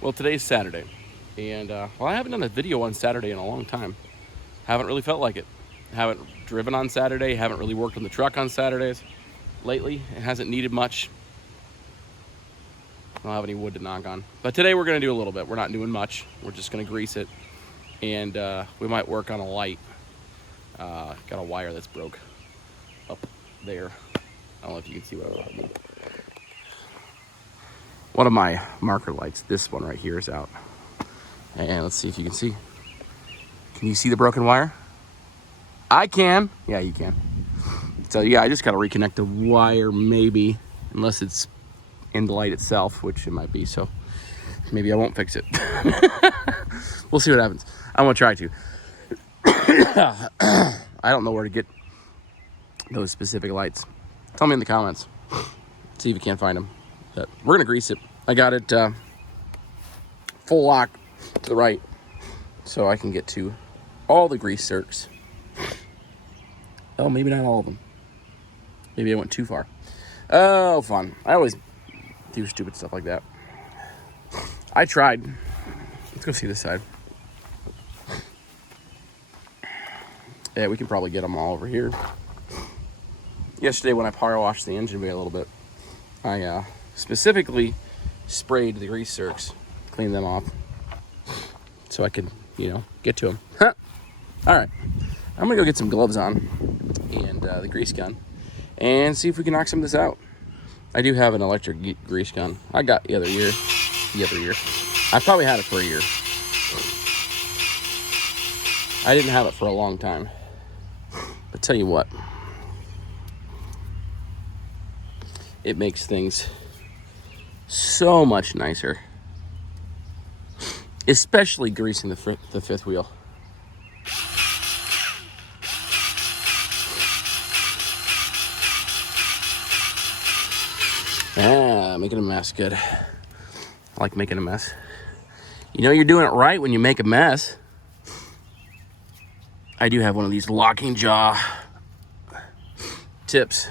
Well, today's Saturday, and I haven't done a video on Saturday in a long time. Haven't really felt like it. Haven't driven on Saturday. Haven't really worked on the truck on Saturdays lately. It hasn't needed much. I don't have any wood to knock on. But today we're going to do a little bit. We're not doing much. We're just going to grease it, and we might work on a light. Got a wire that's broke up there. I don't know if you can see what I'm talking about. One of my marker lights, this one right here, is out. And let's see if you can see. Can you see the broken wire? I can. Yeah, you can. So yeah, I just got to reconnect the wire maybe, unless it's in the light itself, which it might be. So maybe I won't fix it. We'll see what happens. I'm gonna try to. I don't know where to get those specific lights. Tell me in the comments. See if you can't find them. But we're gonna grease it. I got it full lock to the right, so I can get to all the grease zerks. Oh, maybe not all of them. Maybe I went too far. Oh, fun. I always do stupid stuff like that. I tried. Let's go see this side. Yeah, we can probably get them all over here. Yesterday when I power washed the engine bay a little bit, I specifically sprayed the grease zerks, cleaned them off, so I could, get to them. Huh. All right, I'm gonna go get some gloves on and the grease gun and see if we can knock some of this out. I do have an electric grease gun. I got the other year. I probably had it for a year. I didn't have it for a long time. But tell you what, it makes things so much nicer, especially greasing the fifth wheel. Making a mess, good. I like making a mess. You know you're doing it right when you make a mess. I do have one of these locking jaw tips.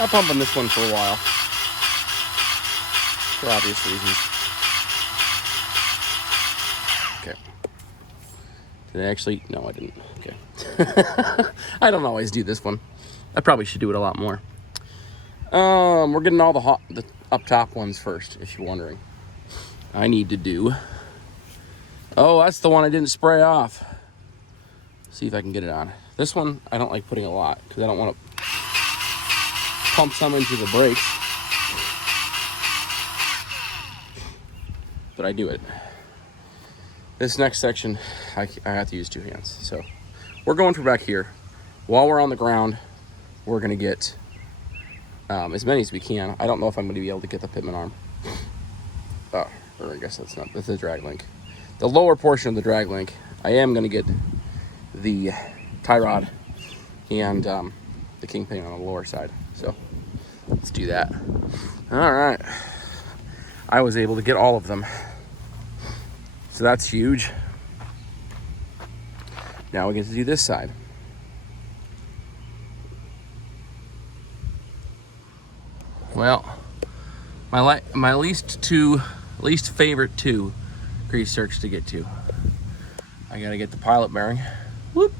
I'm pumping this one for a while, for obvious reasons. Okay. Did I actually? No, I didn't. Okay. I don't always do this one. I probably should do it a lot more. We're getting all the up top ones first, if you're wondering. I need to do. Oh, that's the one I didn't spray off. See if I can get it on. This one, I don't like putting a lot because I don't want to pump some into the brakes. But I do it. This next section, I have to use two hands. So we're going for back here. While we're on the ground, we're gonna get as many as we can. I don't know if I'm gonna be able to get the pitman arm. Or I guess that's the drag link. The lower portion of the drag link, I am gonna get the tie rod and the kingpin on the lower side. So let's do that. All right. I was able to get all of them. So that's huge. Now we get to do this side. Well, my least favorite two grease zerks to get to. I gotta get the pilot bearing. Whoop.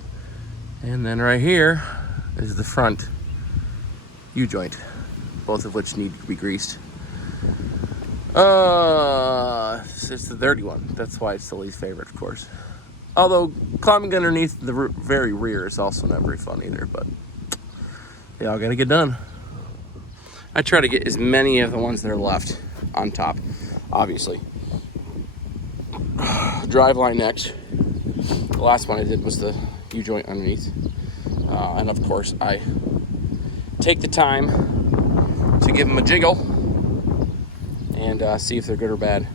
And then right here is the front U-joint, both of which need to be greased. It's the dirty one. That's why it's the least favorite, of course. Although climbing underneath the very rear is also not very fun either, but they all gotta get done. I try to get as many of the ones that are left on top, obviously. Driveline next. The last one I did was the U-joint underneath. And of course, I take the time to give them a jiggle and see if they're good or bad.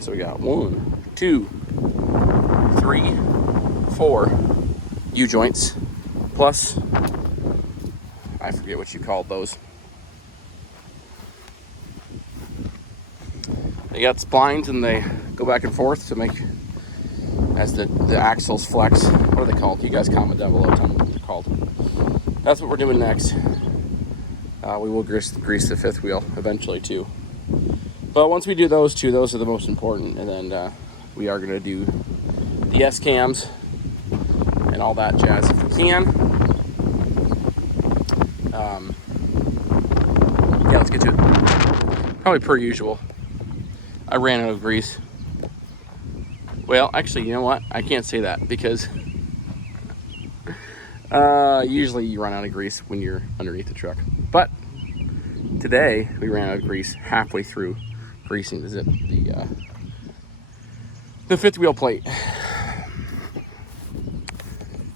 So we got 1, 2, 3, 4 U-joints, plus, I forget what you called those. They got splines and they go back and forth to make, as the axles flex. What are they called? You guys comment down below, tell me what they're called. That's what we're doing next. We will grease the fifth wheel eventually too. But once we do those two, those are the most important. And then we are gonna do the S-cams and all that jazz if we can. Yeah, let's get to it. Probably per usual. I ran out of grease. Well, actually, you know what? I can't say that because usually you run out of grease when you're underneath the truck. But today we ran out of grease halfway through greasing the fifth wheel plate.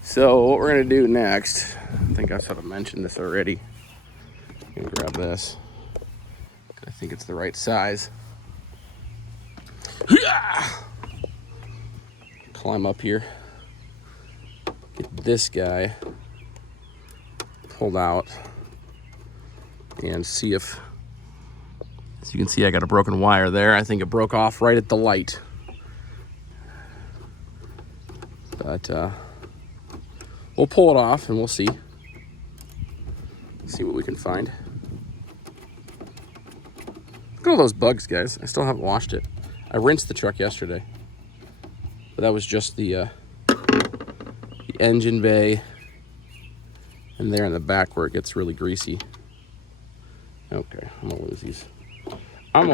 So what we're gonna do next, I think I sort of mentioned this already. I'm gonna grab this. I think it's the right size. Climb up here. Get this guy pulled out and see if, as you can see, I got a broken wire there. I think it broke off right at the light. But we'll pull it off and we'll see what we can find. Look at all those bugs, guys. I still haven't washed it. I rinsed the truck yesterday, but that was just the engine bay and there in the back where it gets really greasy. Okay, I'm gonna lose these. I'm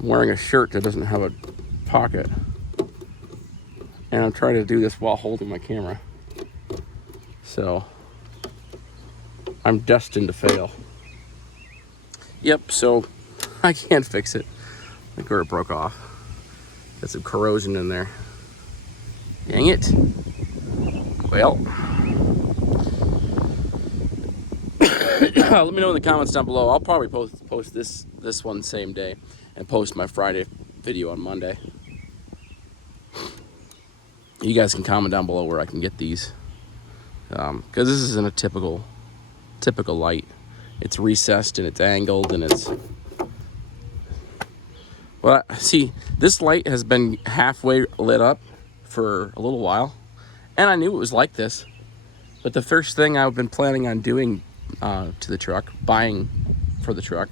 wearing a shirt that doesn't have a pocket, and I'm trying to do this while holding my camera, so I'm destined to fail. Yep, so I can't fix it. I think where it broke off. Got some corrosion in there. Dang it. Well, let me know in the comments down below. I'll probably post this one same day and post my Friday video on Monday. You guys can comment down below where I can get these, because this isn't a typical light. It's recessed and it's angled and it's, well, see, this light has been halfway lit up for a little while, and I knew it was like this. But the first thing I've been planning on doing to the truck, buying for the truck,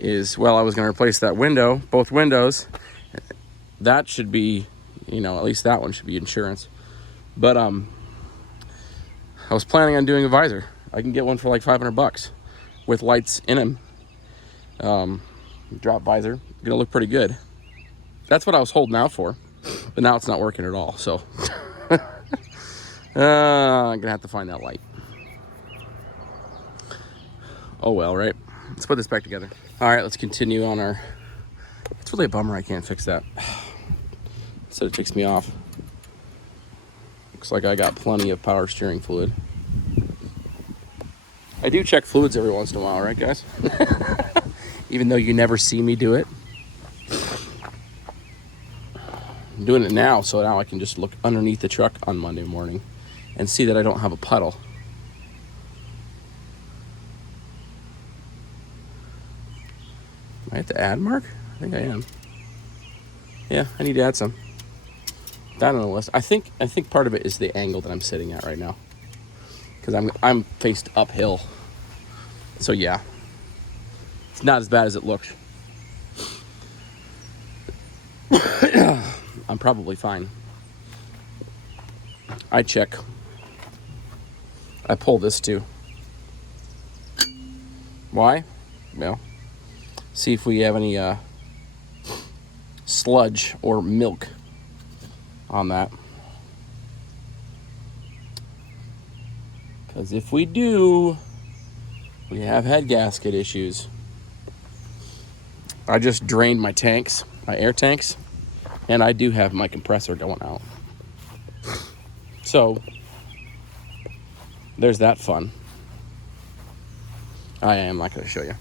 is, well, I was going to replace that window, both windows. That should be, you know, at least that one should be insurance. But I was planning on doing a visor. I can get one for like $500 with lights in them. Drop visor, gonna look pretty good. That's what I was holding out for, but now it's not working at all. So I'm gonna have to find that light. Oh well, right? Let's put this back together. All right, let's continue on our. It's really a bummer I can't fix that. So it ticks me off. Looks like I got plenty of power steering fluid. I do check fluids every once in a while, right, guys? Even though you never see me do it. I'm doing it now, so now I can just look underneath the truck on Monday morning and see that I don't have a puddle. Am I at the add mark? I think I am. Yeah, I need to add some. That on the list. I think part of it is the angle that I'm sitting at right now, because I'm faced uphill. So yeah, it's not as bad as it looks. I'm probably fine. I check. I pull this too. Why? Well, see if we have any sludge or milk on that. Because if we do, we have head gasket issues. I just drained my tanks, my air tanks, and I do have my compressor going out. So there's that fun. I am not going to show you.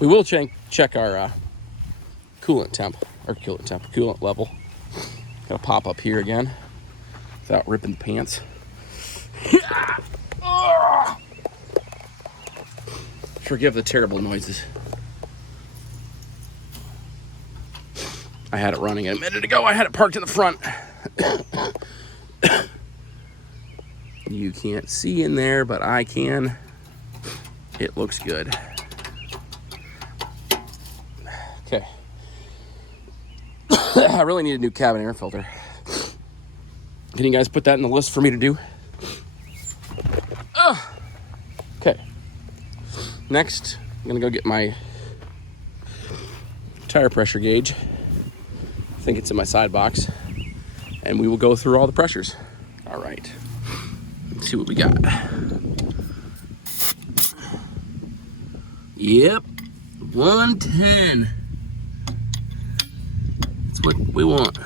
We will check our coolant level. Gotta pop up here again without ripping the pants. Forgive the terrible noises. I had it running a minute ago. I had it parked in the front. You can't see in there, but I can. It looks good. Okay. I really need a new cabin air filter. Can you guys put that in the list for me to do? Okay. Next, I'm gonna go get my tire pressure gauge. I think it's in my side box. And we will go through all the pressures. All right. Let's see what we got. Yep, 110. That's what we want.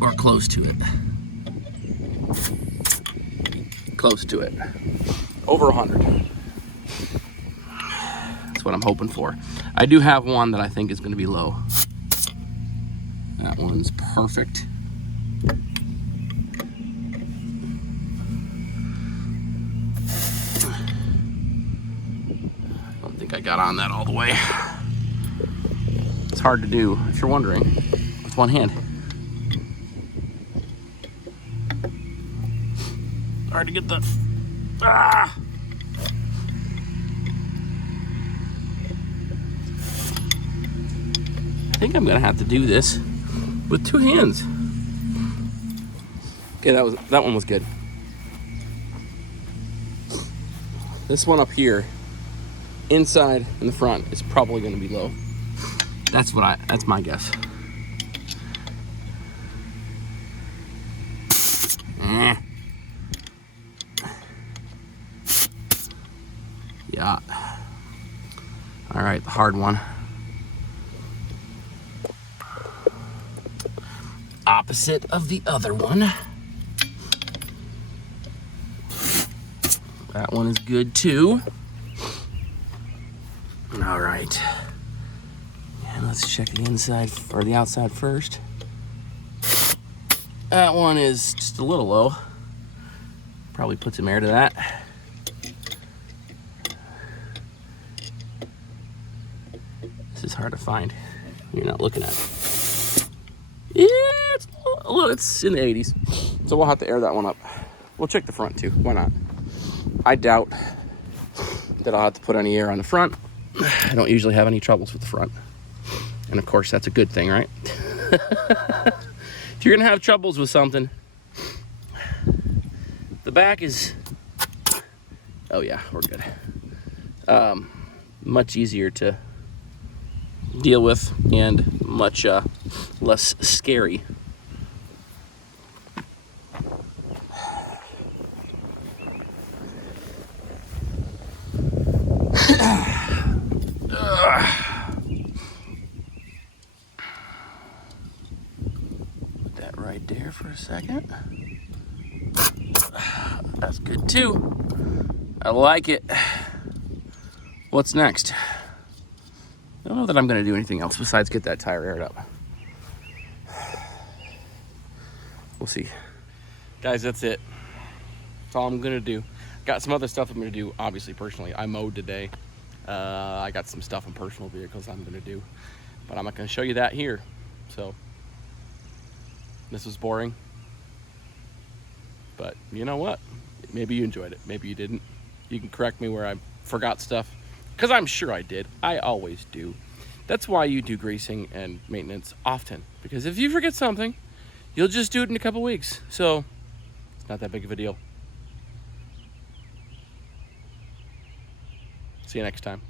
Or close to it. Close to it. Over 100. That's what I'm hoping for. I do have one that I think is going to be low. That one's perfect. I don't think I got on that all the way. It's hard to do, if you're wondering, with one hand. Hard to get the... Ah! I think I'm gonna have to do this with two hands. Okay, that one was good. This one up here, inside in the front, is probably gonna be low. That's my guess. Yeah. All right, the hard one. Opposite of the other one. That one is good too. All right. And let's check the inside or the outside first. That one is just a little low. Probably put some air to that. This is hard to find. You're not looking at it. Yeah, it's in the 80s. So we'll have to air that one up. We'll check the front too. Why not? I doubt that I'll have to put any air on the front. I don't usually have any troubles with the front. And of course, that's a good thing, right? If you're gonna have troubles with something, the back is, oh yeah, we're good. Much easier to deal with and much less scary. Put that right there for a second. That's good too. I like it. What's next? I don't know that I'm going to do anything else besides get that tire aired up. We'll see. Guys, that's it. That's all I'm going to do. Got some other stuff I'm going to do, obviously, personally. I mowed today. I got some stuff in personal vehicles I'm going to do. But I'm not going to show you that here. So, this was boring. But you know what? Maybe you enjoyed it. Maybe you didn't. You can correct me where I forgot stuff. Because I'm sure I did. I always do. That's why you do greasing and maintenance often. Because if you forget something, you'll just do it in a couple weeks. So, it's not that big of a deal. See you next time.